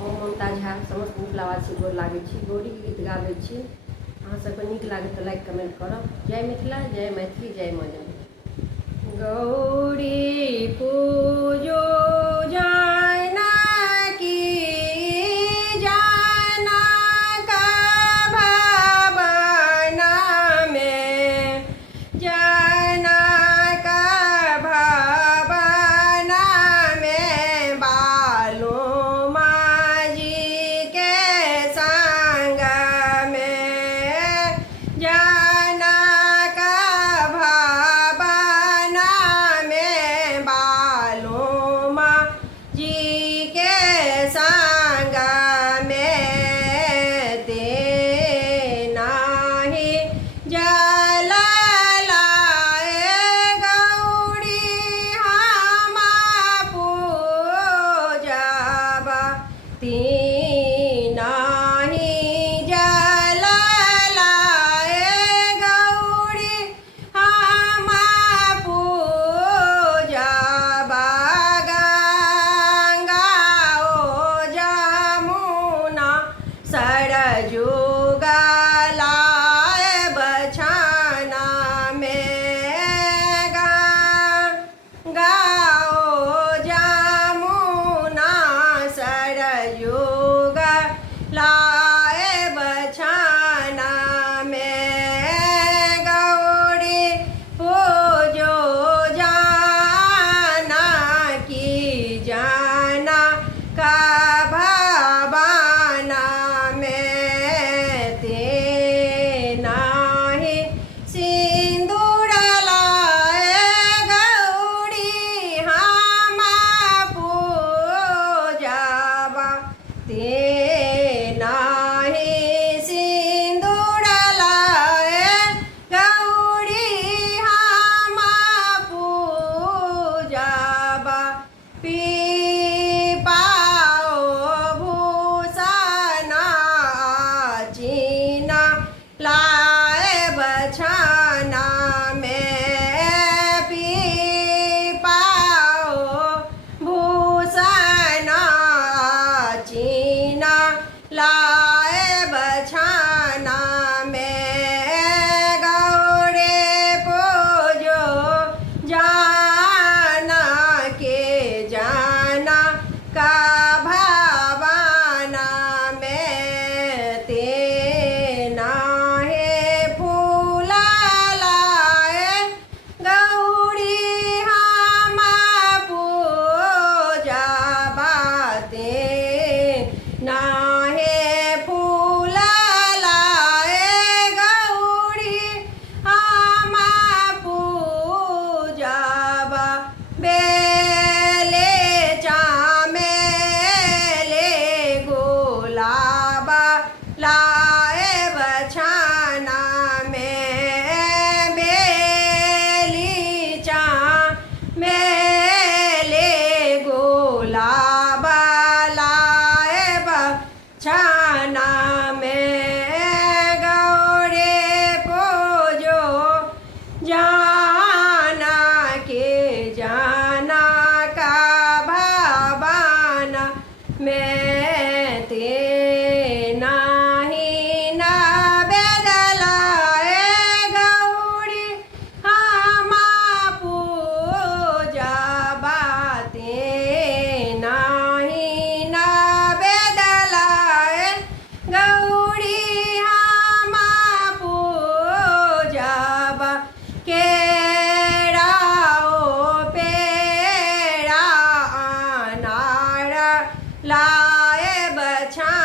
हम ममता झा समस्त मिथिलावासी गोर लागै छी। गौरी के गीत गाबै छी। अहाँ सबके नीक लागत तऽ लाइक कमेंट करब। जय मिथिला, जय मैथिली, जय माँ जानकी। गौरी पूजो जानकी जनक भवन में, जनक भवन में बालो माँ जी के संग में, जनक भवन में बालो माँ जी के संग में, ते नाही जल लाए गौरी हम पूजब, तीन नाही जल लाए गौरी हम पूजब, गंगा ओ जमुना सरजू गलाए बछाना में, गंगा ओ जमुना सरजू गलाए बछाना में, गौरी पूजो जानकी जनक भवन में, ते नाही सिंदूर लाए गौरी हम पूजब, ते नाही सिंदूर लाए गौरी हम पूजब, पीपाओ भूषण चीन लाए बछाना में, पीपाओ भूषण चीन लाए बछाना में, गौरी पूजो जानकी जनक भवन में, ते नाही फूल लाए गौरी हम पूजब, ते नाही फूल लाए गौरी हम पूजब, बेले चामेले गुलाब लाए बछाना में, बेली चामेले गुलाब लाए बछाना में, गौरी पूजो जानकी जनक भवन में, ते नाही नैवेद लाए गौरी हम पूजब, ते नाही नैवेद लाए गौरी हम पूजब, केराओ पेड़ा अनार लाए बछाना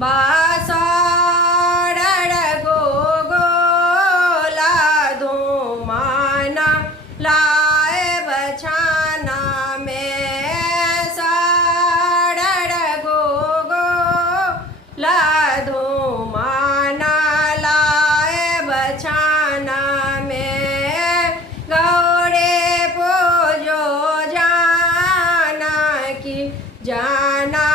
बासर गो गोला धूमाना लाए बछाना में सारर गो गोला धूमाना लाए बछाना में गौरे पूजो जाना की जाना